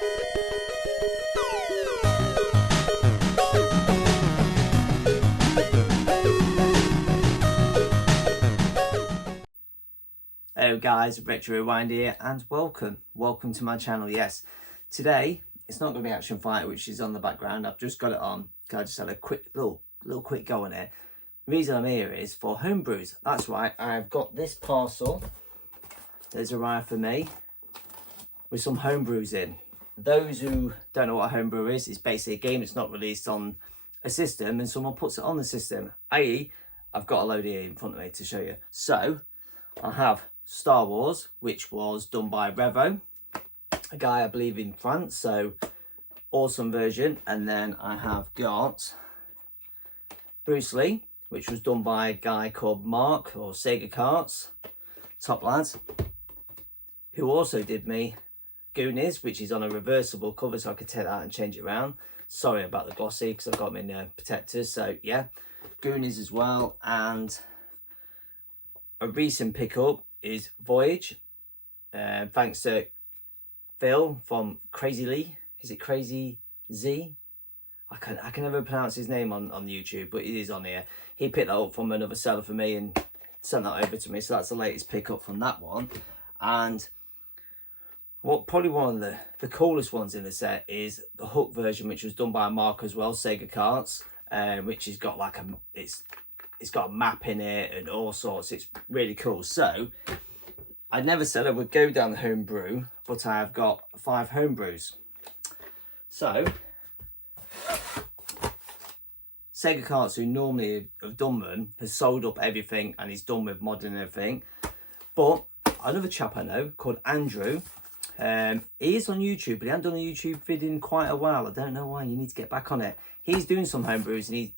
Hello guys, RetroRewind here and welcome to my channel. Yes, today it's not going to be Action Fighter, which is on the background. I've just got it on. I just had a quick little quick go on it. The reason I'm here is for Homebrews. That's right, I've got this parcel that's arrived for me with some Homebrews in. Those who don't know what a Homebrew is, it's basically a game that's not released on a system and someone puts it on the system. i.e., I've got a load here in front of me to show you. So I have Star Wars, which was done by Revo, a guy I believe in France, so awesome version. And then I have got Bruce Lee, which was done by a guy called Mark, or Sega Carts, top lads, who also did me Goonies, which is on a reversible cover, so I could take that and change it around. Sorry about the glossy, because I've got them in protectors, so yeah, Goonies as well. And a recent pickup is Voyage, thanks to Phil from Crazy Lee. Is it Crazy Z? I can never pronounce his name on YouTube, but it is on here. He picked that up from another seller for me and sent that over to me, so that's the latest pickup from that one. And probably one of the coolest ones in the set is the Hook version, which was done by Mark as well, Sega Carts, which has got like it's got a map in it and all sorts. It's really cool. So I never said I would go down the homebrew, but I have got 5 homebrews. So Sega Carts, who normally have done them, has sold up everything and he's done with modding and everything. But another chap I know called Andrew, he is on YouTube, but he hasn't done a YouTube video in quite a while. I don't know why. You need to get back on it. He's doing some homebrews and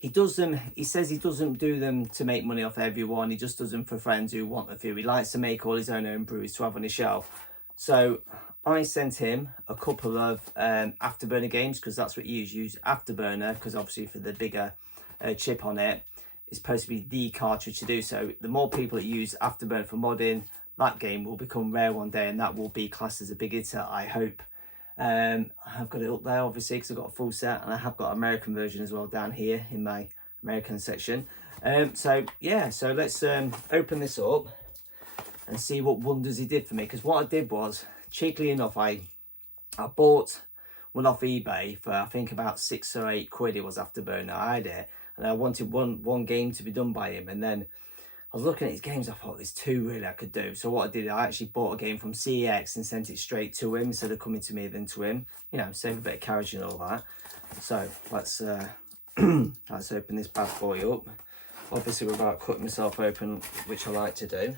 he does them. He says he doesn't do them to make money off everyone. He just does them for friends who want a few. He likes to make all his own homebrews to have on his shelf. So I sent him a couple of Afterburner games, because that's what you use Afterburner, because obviously for the bigger chip on it, it's supposed to be the cartridge to do so. The more people that use Afterburner for modding, that game will become rare one day, and that will be classed as a big hitter, I hope. I have got it up there obviously because I've got a full set, and I have got an American version as well down here in my American section. So yeah, so let's open this up and see what wonders he did for me. Because what I did was, cheekily enough, I bought one off eBay for I think about 6 or 8 quid. It was Afterburner. I had it and I wanted one game to be done by him, and then I was looking at his games. I thought there's 2 really I could do. So what I did, I actually bought a game from CEX and sent it straight to him instead of coming to me then to him. You know, save a bit of carriage and all that. So let's let's open this bad boy up. Obviously without cutting myself open, which I like to do.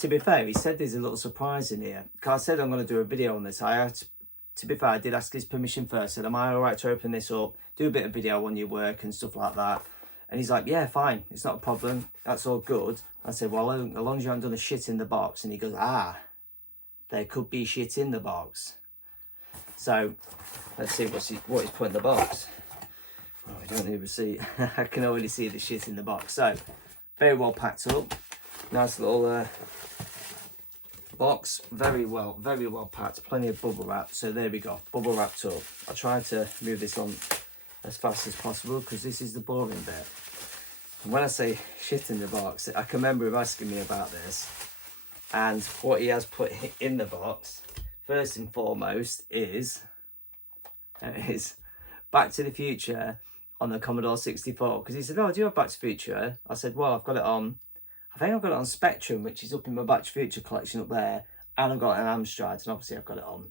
To be fair, he said there's a little surprise in here. I said I'm going to do a video on this. To be fair, I did ask his permission first. I said, am I all right to open this up, do a bit of video on your work and stuff like that? And he's like, yeah, fine, it's not a problem, that's all good. I said, well, as long as you haven't done a shit in the box. And he goes, there could be shit in the box. So let's see what he's put in the box. Oh, I don't even see. I can already see the shit in the box. So very well packed up. Nice little box, very well packed, plenty of bubble wrap. So there we go, bubble wrapped up. I'll try to move this on as fast as possible because this is the boring bit. And when I say shit in the box, I can remember him asking me about this, and what he has put in the box first and foremost is Back to the Future on the Commodore 64. Because he said, oh, do you have Back to the Future? I said, well, I've got it on, I think I've got it on Spectrum, which is up in my Back to the Future collection up there, and I've got an Amstrad, and obviously I've got it on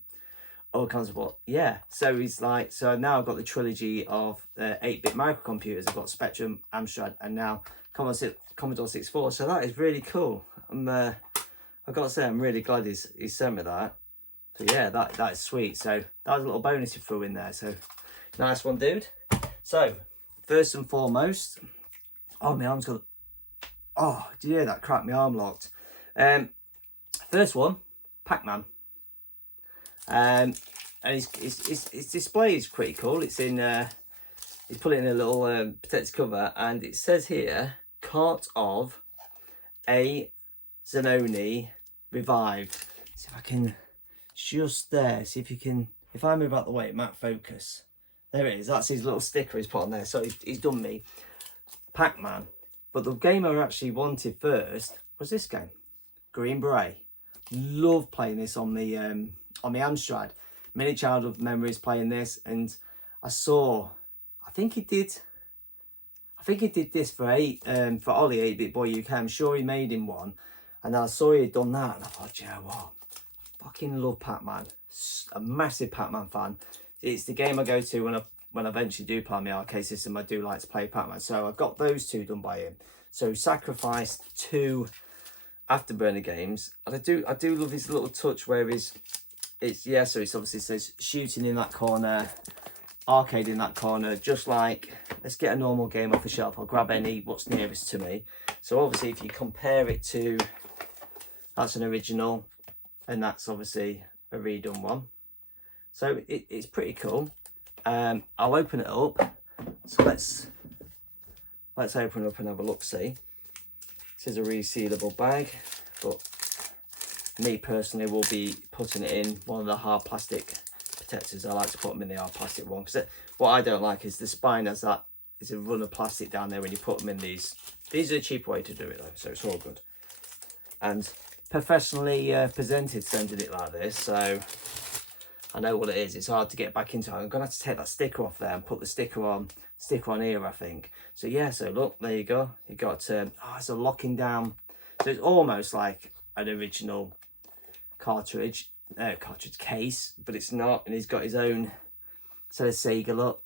all kinds of what. Yeah, so he's like, so now I've got the trilogy of 8-bit microcomputers. I've got Spectrum, Amstrad, and now Commodore 64. So that is really cool. I've got to say, I'm really glad he's sent me that. So yeah, that is sweet. So that was a little bonus he threw in there. So nice one, dude. So first and foremost, oh, my arm's got, oh, did you hear that crack? My arm locked. First one, PacMan. And his display is pretty cool. It's in he's put it in a little protected cover, and it says here, Cart of a Zanoni revived. See if I can just there. See if you can, if I move out the way, it might focus. There it is. That's his little sticker he's put on there. So he's done me. PacMan. But the game I actually wanted first was this game, Green Beret. Love playing this on the Amstrad. Many childhood memories playing this, and I saw, I think he did this for Ollie 8-Bit Boy UK. I'm sure he made him one, and I saw he'd done that, and I thought, you know what, fucking love PacMan. A massive PacMan fan. It's the game I go to when I eventually do play on my arcade system. I do like to play PacMan, so I got those two done by him. So sacrificed 2 Afterburner games, and I do love his little touch where so it obviously says shooting in that corner, arcade in that corner, just like, let's get a normal game off the shelf, I'll grab what's nearest to me. So obviously if you compare it to, that's an original, and that's obviously a redone one. So it's pretty cool. I'll open it up. So let's open it up and have a look, see. This is a resealable bag, but me personally will be putting it in one of the hard plastic protectors. I like to put them in the hard plastic one, because what I don't like is the spine has that, is a run of plastic down there when you put them in these. These are a cheaper way to do it though, so it's all good. And professionally presented sending it like this, so I know what it is. It's hard to get back into it. I'm gonna have to take that sticker off there and put the sticker on here, I think. So yeah, so look, there you go. You got it's a locking down, so it's almost like an original cartridge case, but it's not. And he's got his own set of Sega, look,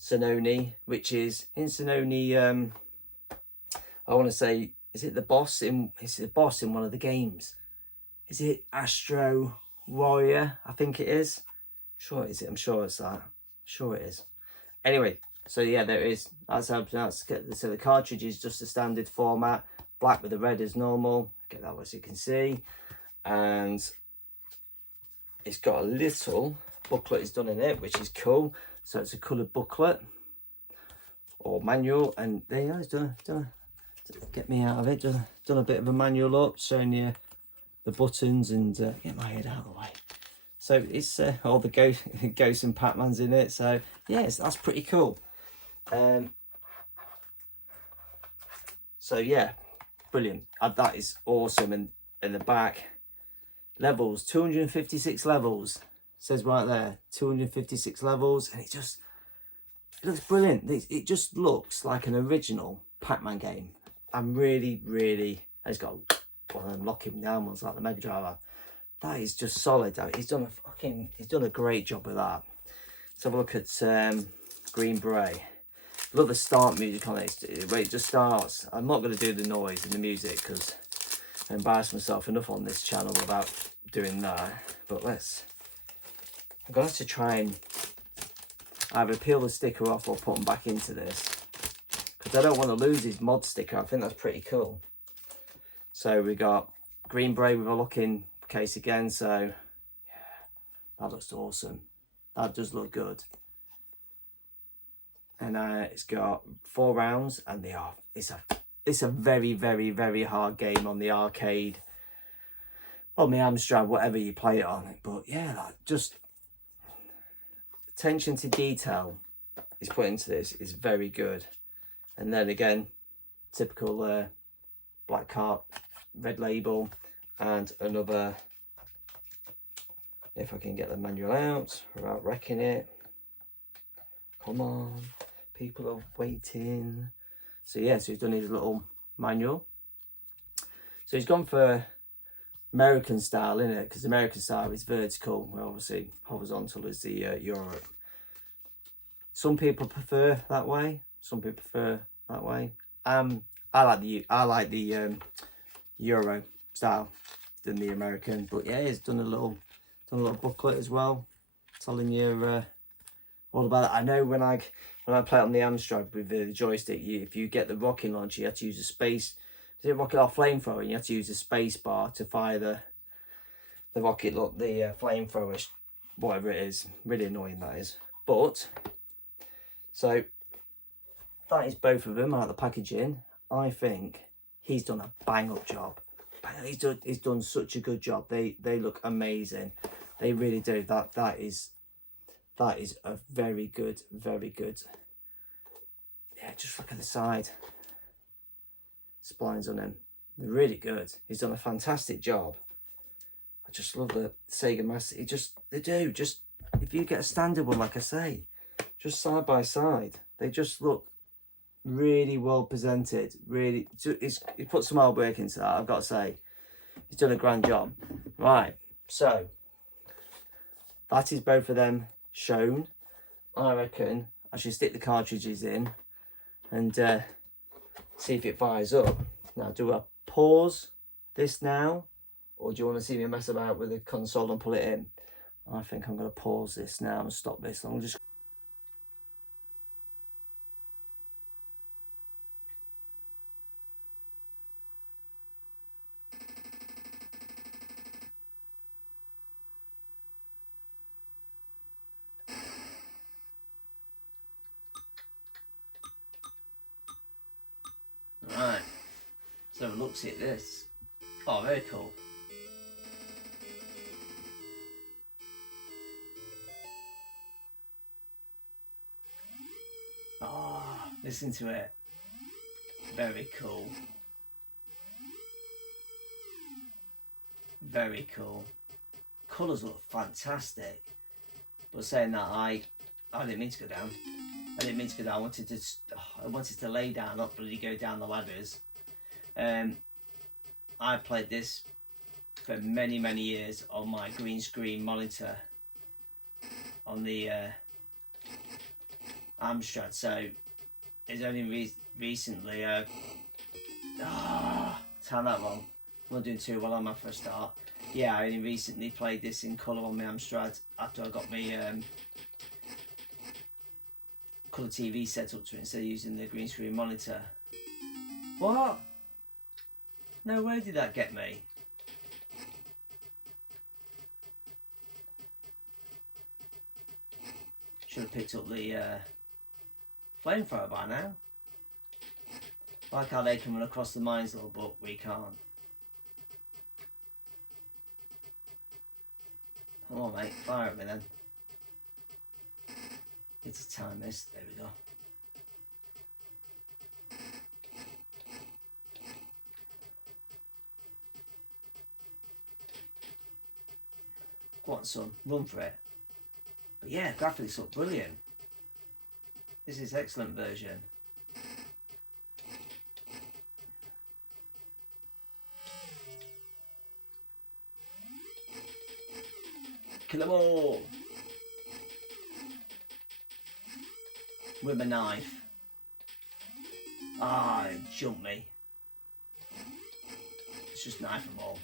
Sononi, which is in Sononi. I want to say, is it the boss in one of the games? Is it Astro Warrior? I think it is. Sure it is. I'm sure it's that. Sure it is. Anyway, so yeah, there it is. That's how that's. So the cartridge is just a standard format, black with the red as normal. Get that as you can see, and it's got a little booklet is done in it, which is cool. So it's a coloured booklet or manual, and there you go. It's done get me out of it. Done a bit of a manual up, showing you the buttons, and get my head out of the way. So it's all the ghosts and PacMans in it. So yes, that's pretty cool. So yeah, brilliant. That is awesome. And in the back, levels, 256 levels. Says right there, 256 levels, and it looks brilliant. It just looks like an original PacMan game. I'm really, it's got one of them locking down ones like the Mega Drive. That is just solid. He's done a great job with that. Let's have a look at Green Beret. Love the start music on it. Wait, it just starts. I'm not going to do the noise and the music because I embarrass myself enough on this channel without doing that. But I'm going to have to try and either peel the sticker off or put them back into this, because I don't want to lose his mod sticker. I think that's pretty cool. So we got Green Beret with a locking case again. So yeah, that looks awesome. That does look good. And it's got 4 rounds, and it's a very hard game on the arcade, on the Amstrad, whatever you play it on. But yeah, just attention to detail is put into this is very good. And then again, typical black cart, red label, and another, if I can get the manual out without wrecking it. Come on, people are waiting. So yeah, so he's done his little manual. So he's gone for American style, innit? Because American style is vertical, where obviously horizontal is the Europe. Some people prefer that way. Some people prefer that way. I like the Euro style than the American. But yeah, he's done a little booklet as well, telling you all about it. I know when I play it on the Amstrad with the joystick, if you get the rocket launcher, you have to use a space. Is it rocket or flamethrower? And you have to use a space bar to fire the rocket, the flamethrower, whatever it is. Really annoying, that is. But so that is both of them out of the packaging. I think he's done a bang up job. he's done such a good job. They look amazing. They really do. That is a very good. Yeah, just look at the side. Splines on him. They're really good. He's done a fantastic job. I just love the Sega Master. They do. Just if you get a standard one, like I say, just side by side, they just look really well presented. Really, he's put some hard work into that. I've got to say, he's done a grand job. Right, so that is both of them shown. I reckon I should stick the cartridges in and see if it fires up. Now, do I pause this now, or do you want to see me mess about with the console and pull it in? I think I'm going to pause this now and stop this. I'm just... Right, so it looks at this. Oh, very cool. Oh, listen to it. Very cool. Very cool. Colours look fantastic. But saying that, I didn't mean to go down. I didn't mean to go down. I wanted to lay down, not bloody go down the ladders. I played this for many years on my green screen monitor on the Amstrad. So it's only recently. Sound that wrong. I'm not doing too well on my first start. Yeah, I only recently played this in colour on my Amstrad after I got my colour TV set up to it instead of using the green screen monitor. What? No way did that get me. Should have picked up the flamethrower by now. Like how they can run across the mines though, but we can't. Come on mate, fire at me then. It's a time this, there we go. Go on son, run for it. But yeah, graphics look brilliant. This is excellent version. Kill them all! With a knife. Ah, it jumped me. Let's just knife them all.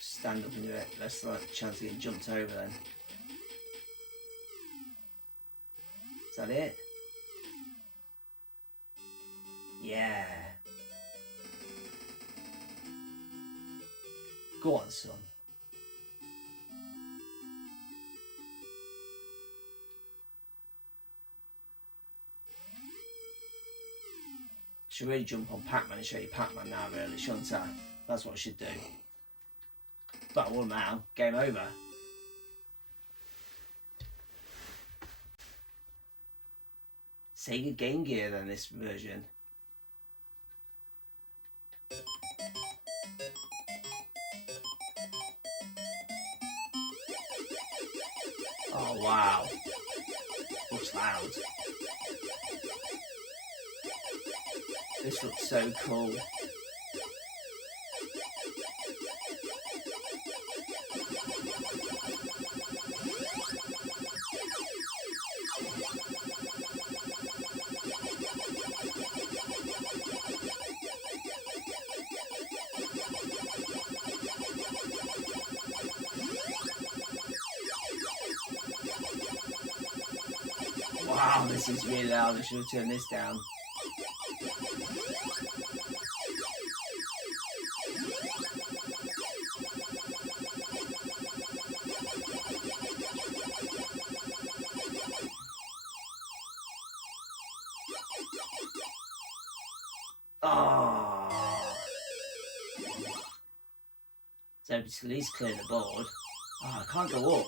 Stand up and do it. Let's like a chance of getting jumped over then. Is that it? Yeah. Go on, son. Should really jump on PacMan and show you PacMan now, really, shouldn't I? That's what I should do. But I won now. Game over. Sega Game Gear then, this version. Oh wow. Looks loud. This looks so cool. Wow, this is really loud. I should have turned this down. Oh, So just at least clear the board. Oh, I can't go up.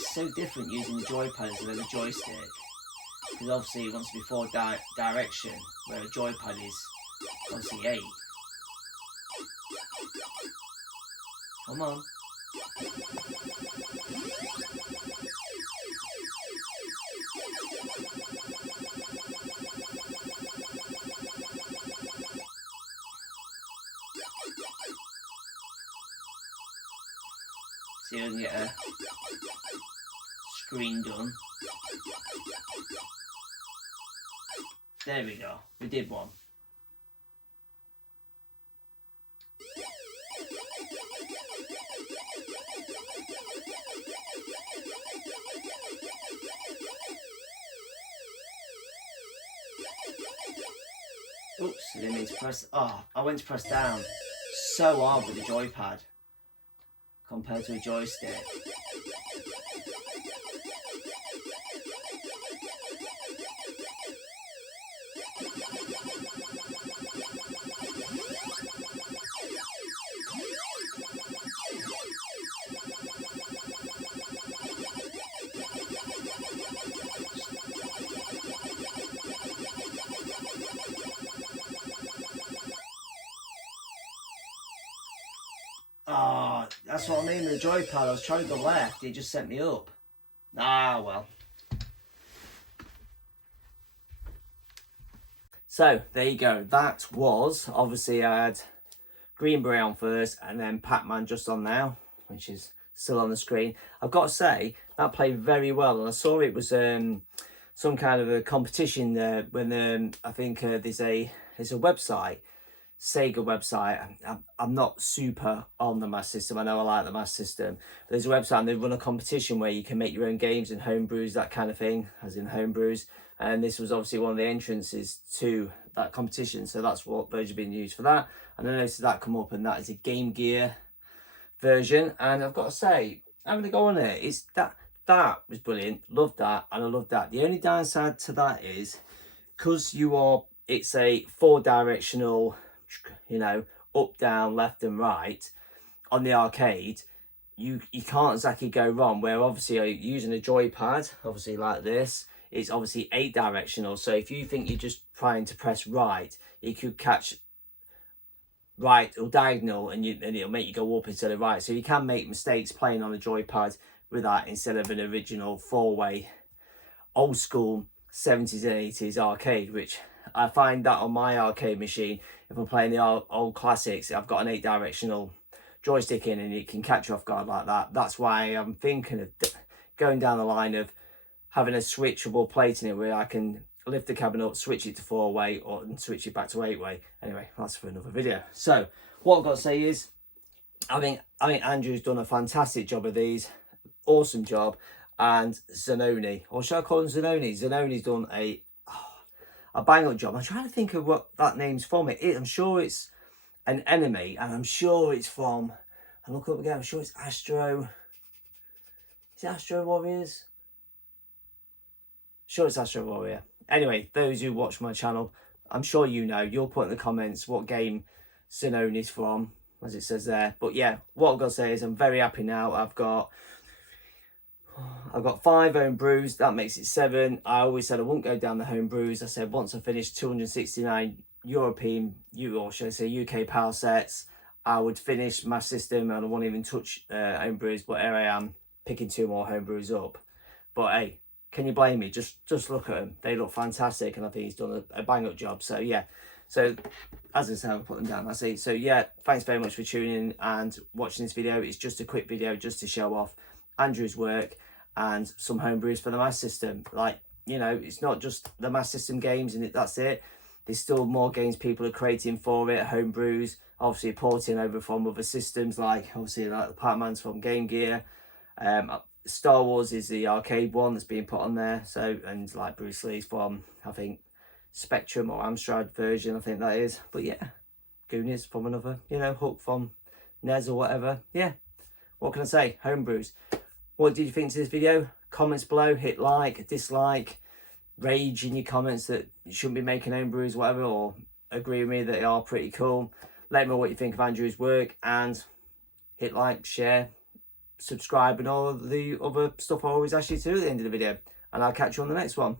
It's so different using the joypad instead of the joystick. Because obviously it wants to be 4 direction, where a joypad is obviously 8. Come on. See if I can get a screen done. There we go. We did one. Oops, I didn't mean to press. Oh, I went to press down. So hard with the joypad compared to a joystick. Oh, that's what I mean with the joypad. I was trying to go left, it just sent me up. Ah, well. So, there you go. That was, obviously I had Green Beret on first and then PacMan just on now, which is still on the screen. I've got to say, that played very well. And I saw it was some kind of a competition when I think there's a website, Sega website. I'm not super on the Master System. I know I like the Master System. But there's a website and they run a competition where you can make your own games and homebrews, that kind of thing, as in homebrews. And this was obviously one of the entrances to that competition. So that's what version being used for that. And I noticed that come up, and that is a Game Gear version. And I've got to say, having a go on it, it's that was brilliant. Loved that, and I loved that. The only downside to that is because it's a 4-directional, you know, up, down, left and right on the arcade. You can't exactly go wrong, where obviously using a joypad, obviously like this, it's obviously 8-directional. So if you think you're just trying to press right, you could catch right or diagonal, and it'll make you go up instead of right. So you can make mistakes playing on a joypad with that instead of an original 4-way old school 70s and 80s arcade, which I find that on my arcade machine, if I'm playing the old classics, I've got an 8-directional joystick in and it can catch you off guard like that. That's why I'm thinking of going down the line of having a switchable plate in it where I can lift the cabinet up, switch it to 4-way and switch it back to 8-way. Anyway, that's for another video. So what I've got to say is, I think Andrew's done a fantastic job of these. Awesome job. And Zanoni, or shall I call him Zanoni? Zanoni's done a bang up job. I'm trying to think of what that name's from. I'm sure it's an enemy, and I'm sure it's from, I'll look up again, I'm sure it's Astro. Is it Astro Warriors? Sure, it's Astro Warrior. Anyway, those who watch my channel, I'm sure you know. You'll put in the comments what game Zanoni's from, as it says there. But yeah, what I've got to say is I'm very happy now. I've got 5 Homebrews, that makes it 7. I always said I wouldn't go down the Homebrews. I said once I finished 269 European, or should I say UK PAL sets, I would finish my system and I won't even touch Homebrews. But here I am picking 2 more Homebrews up. But hey, can you blame me? Just look at them. They look fantastic, and I think he's done a bang up job. So yeah, so as I said, I'll put them down. That's it. So yeah, thanks very much for tuning in and watching this video. It's just a quick video just to show off Andrew's work and some homebrews for the Master System. Like, you know, it's not just the Master System games and that's it. There's still more games people are creating for it, homebrews, obviously porting over from other systems, like obviously like the PacMan's from Game Gear. Star Wars is the arcade one that's being put on there. So, and like Bruce Lee's from, I think, Spectrum or Amstrad version, I think that is. But yeah, Goonies from another, you know, Hook from NES or whatever. Yeah, what can I say? Homebrews. What did you think to this video? Comments below, hit like, dislike, rage in your comments that you shouldn't be making homebrews, whatever, or agree with me that they are pretty cool. Let me know what you think of Andrew's work, and hit like, share, subscribe, and all of the other stuff I always ask you to do at the end of the video. And I'll catch you on the next one.